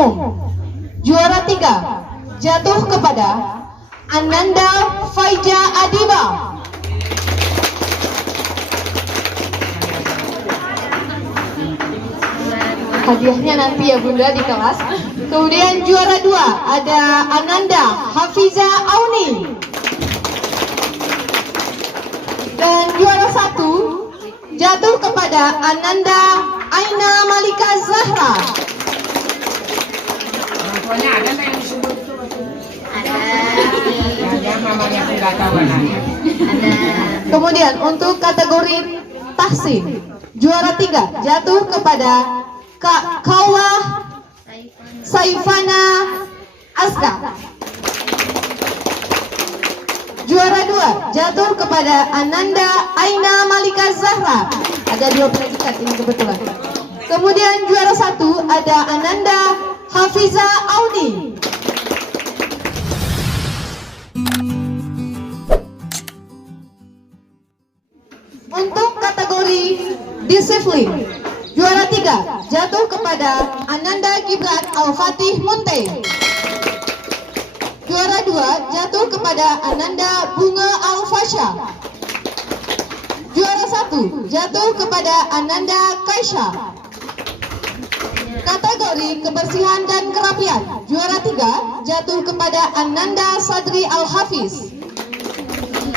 umum. Juara 3 jatuh kepada Ananda Faiza Adiba. Hadiahnya nanti ya Bunda di kelas. Kemudian juara 2 ada Ananda Hafiza Auni. Dan juara 1 jatuh kepada Ananda Aina Malika Zahra. Pokoknya ada yang disebut itu? Ada. Ya, mamanya pun nggak tahu anaknya. Ada. Kemudian untuk kategori tahsin, juara 3 jatuh kepada Kak Kaula Saifana Azka. Juara 2 jatuh kepada Ananda Aina Malika Zahra. Ada 2 predikat ini kebetulan. Kemudian juara 1 ada Ananda Hafiza Auni. Untuk kategori disiplin, juara 3 jatuh kepada Ananda Kiblat Al-Fatih Munte. Juara 2 jatuh kepada Ananda Bunga Al-Fasha. Juara 1 jatuh kepada Ananda Kaisha. Kategori kebersihan dan kerapian, juara 3 jatuh kepada Ananda Sadri Al-Hafiz.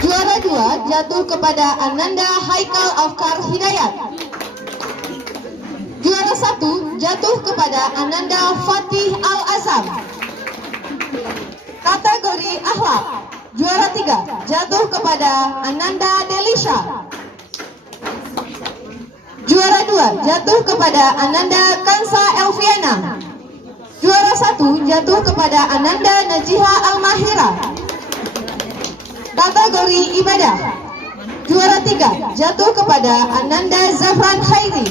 Juara 2 jatuh kepada Ananda Haikal Afkar Hidayat. Juara 1 jatuh kepada Ananda Fatih Al-Azam. Kategori akhlak, juara 3 jatuh kepada Ananda Delisha. Juara 2 jatuh kepada Ananda Kansa Elviana. Juara 1 jatuh kepada Ananda Najiha Al-Mahira. Kategori ibadah, juara 3 jatuh kepada Ananda Zafran Khairi.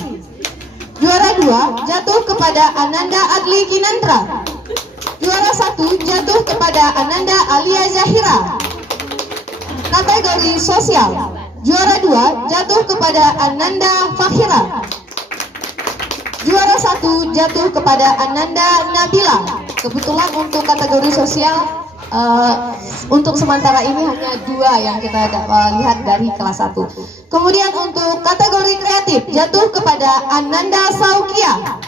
Juara 2 jatuh kepada Ananda Adli Kinandra. Juara 1 jatuh kepada Ananda Alia Zahira. Kategori sosial, juara 2 jatuh kepada Ananda Fakhira. Juara 1 jatuh kepada Ananda Nabila. Kebetulan untuk kategori sosial untuk sementara ini hanya 2 yang kita lihat dari kelas 1. Kemudian untuk kategori kreatif jatuh kepada Ananda Saukia.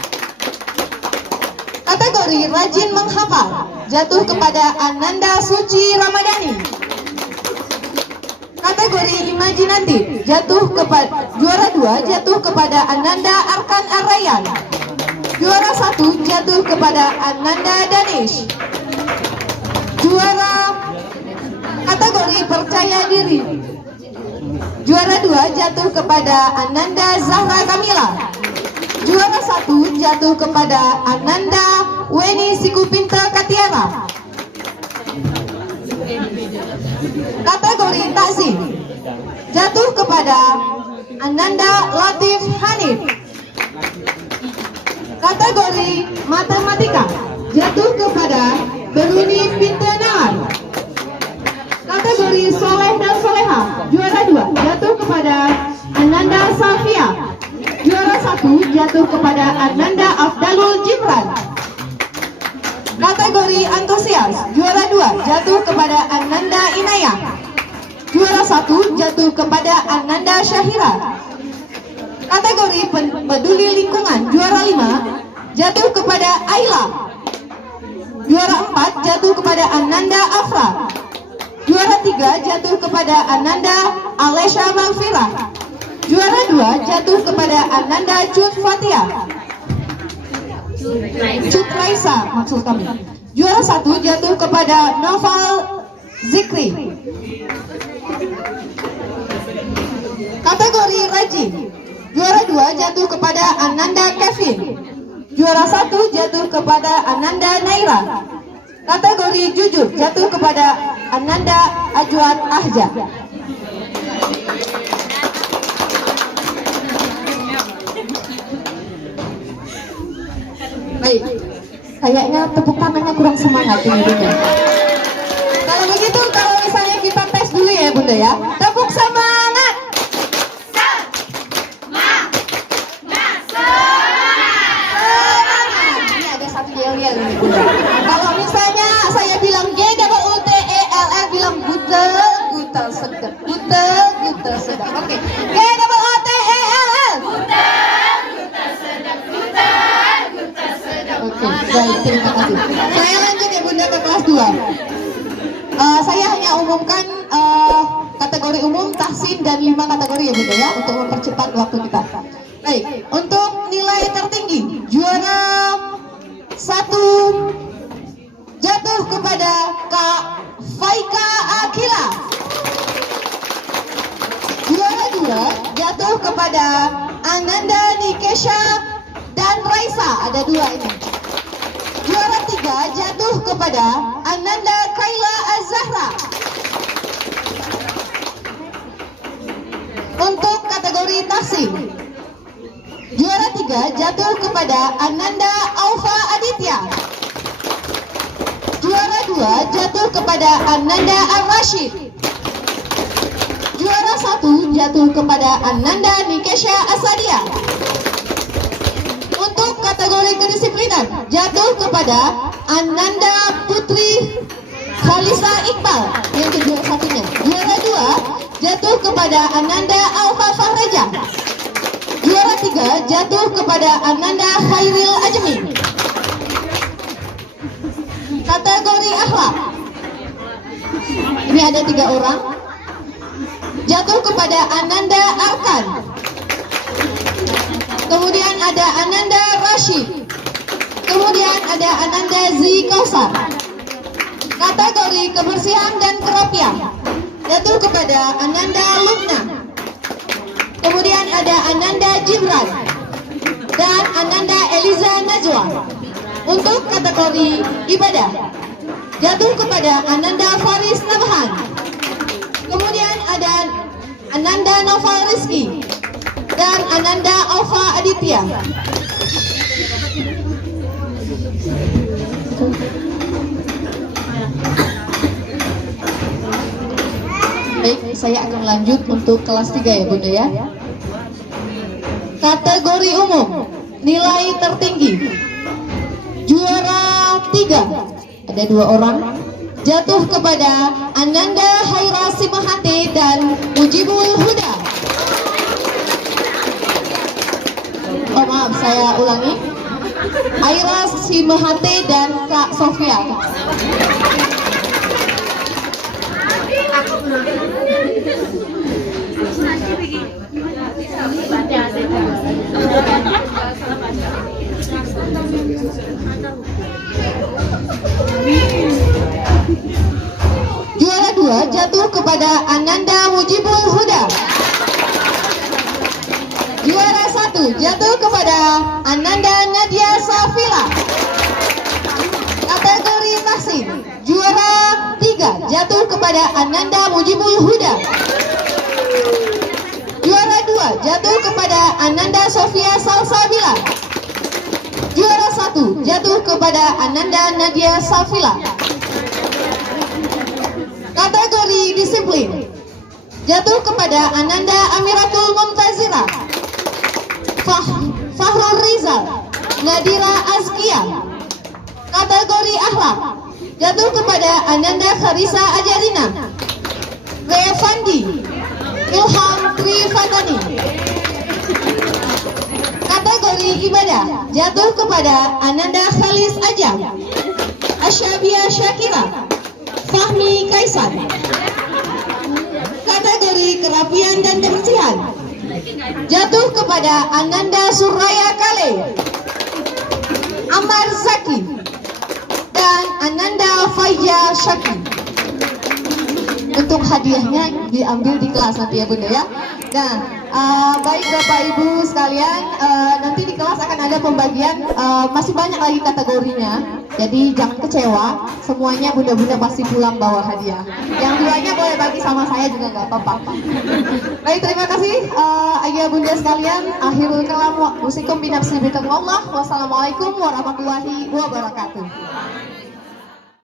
Kategori rajin menghafal jatuh kepada Ananda Suci Ramadhani. Kategori imajinatif jatuh kepada juara 2 jatuh kepada Ananda Arkan Arayan. Juara 1 jatuh kepada Ananda Danish. Juara kategori percaya diri, juara 2 jatuh kepada Ananda Zahra Kamila. Juara 1 jatuh kepada Ananda Weni Sikupinta Katiara. Kategori taksim jatuh kepada Ananda Latif Hanif. Kategori matematika jatuh kepada Beruni Pintenar. Kategori soleh dan soleha, juara 2 jatuh kepada Ananda Safia. Juara 1 jatuh kepada Ananda Afdalul Jimran. Kategori antusias, juara 2 jatuh kepada Ananda Inayah. Juara 1 jatuh kepada Ananda Syahira. Kategori peduli lingkungan, juara 5 jatuh kepada Ayla. Juara 4 jatuh kepada Ananda Afra. Juara 3 jatuh kepada Ananda Alesha Malfira. Juara 2 jatuh kepada Ananda Cut Fatia. Cut Raisa maksud kami. Juara 1 jatuh kepada Noval Zikri. Kategori rajin, juara 2 jatuh kepada Ananda Kevin. Juara 1 jatuh kepada Ananda Naira. Kategori jujur jatuh kepada Ananda Ajwan Ahja. Baik, kayaknya tepuk tangannya kurang semangat ini Bunda. Kalau begitu, kalau misalnya kita tes dulu ya Bunda ya. Tepuk semangat. kategorian ini Bunda. Kalau misalnya saya bilang GWUTELL bilang gutel sedap. Gutel sedap. Oke. GWUTELL. Oke, baik, terima kasih. Saya lanjut ya Bunda ke kelas 2. Saya hanya umumkan kategori umum, tahsin, dan 5 kategori ya Bunda ya, untuk mempercepat waktu kita. Baik, untuk nilai tertinggi, juara 1 jatuh kepada Kak Faika Akila. Juara 2 jatuh kepada Ananda Nikesha dan Raisa, ada 2 ini. Juara 3 jatuh kepada Ananda Kaila Azahra. Untuk kategori tahsin, juara 3 jatuh kepada Ananda Aufa Aditya. Juara 2 jatuh kepada Ananda Ar-Rashid. Juara 1 jatuh kepada Ananda Nikesha Asadia. Untuk kategori kedisiplinan jatuh kepada Ananda Putri Khalisa Iqbal yang kedua satunya. Juara 2 jatuh kepada Ananda Aufa Fahreja. Juara 3 jatuh kepada Ananda Khairil Ajmi. Kategori akhlak, ini ada 3 orang, jatuh kepada Ananda Arkan. Kemudian ada Ananda Rashid. Kemudian ada Ananda Zi Kausar. Kategori kebersihan dan kerapian jatuh kepada Ananda Lubna. Kemudian ada Ananda Jibran dan Ananda Eliza Najwa. Untuk kategori ibadah jatuh kepada Ananda Faris Nabhan. Kemudian ada Ananda Noval Rizki dan Ananda Aufa Aditya. Baik, saya akan lanjut untuk kelas 3 ya Bunda ya. Kategori umum, nilai tertinggi, juara 3, ada 2 orang, jatuh kepada Ananda Haira Simahate dan Mujibul Huda. Oh maaf, saya ulangi, Haira Simahate dan Kak Sofia. Juara 2 jatuh kepada Ananda Mujibul Huda. Juara 1 jatuh kepada Ananda Nadia Safila. Kategori tahsin, juara 3 jatuh kepada Ananda Mujibul Huda. Juara 2 jatuh kepada Ananda Sofia Salsabila. Juara 1 jatuh kepada Ananda Nadia Safila. Kategori disiplin jatuh kepada Ananda Amiratul Mumtazira, Fahrul Rizal, Nadira Azkia. Kategori akhlak jatuh kepada Ananda Kharisa Ajarina, Rea Fandi, Ilham Trifatani. Kategori ibadah jatuh kepada Ananda Khalis Ajam, Asyabia Syakira, Fahmi Kaisar. Kategori kerapian dan kebersihan jatuh kepada Ananda Suraya Kale, Amar Zaki, dan Ananda Faiya Syaki. Untuk hadiahnya diambil di kelas nanti ya Bunda ya. Nah, baik Bapak Ibu sekalian, nanti di kelas akan ada pembagian, masih banyak lagi kategorinya. Jadi jangan kecewa, semuanya Bunda-Bunda pasti pulang bawa hadiah. Yang 2-nya boleh bagi sama saya juga nggak apa-apa. Baik, terima kasih ayah Bunda sekalian. Akhirul kalam, musikum binafsi bikum Allah. Wassalamualaikum warahmatullahi wabarakatuh.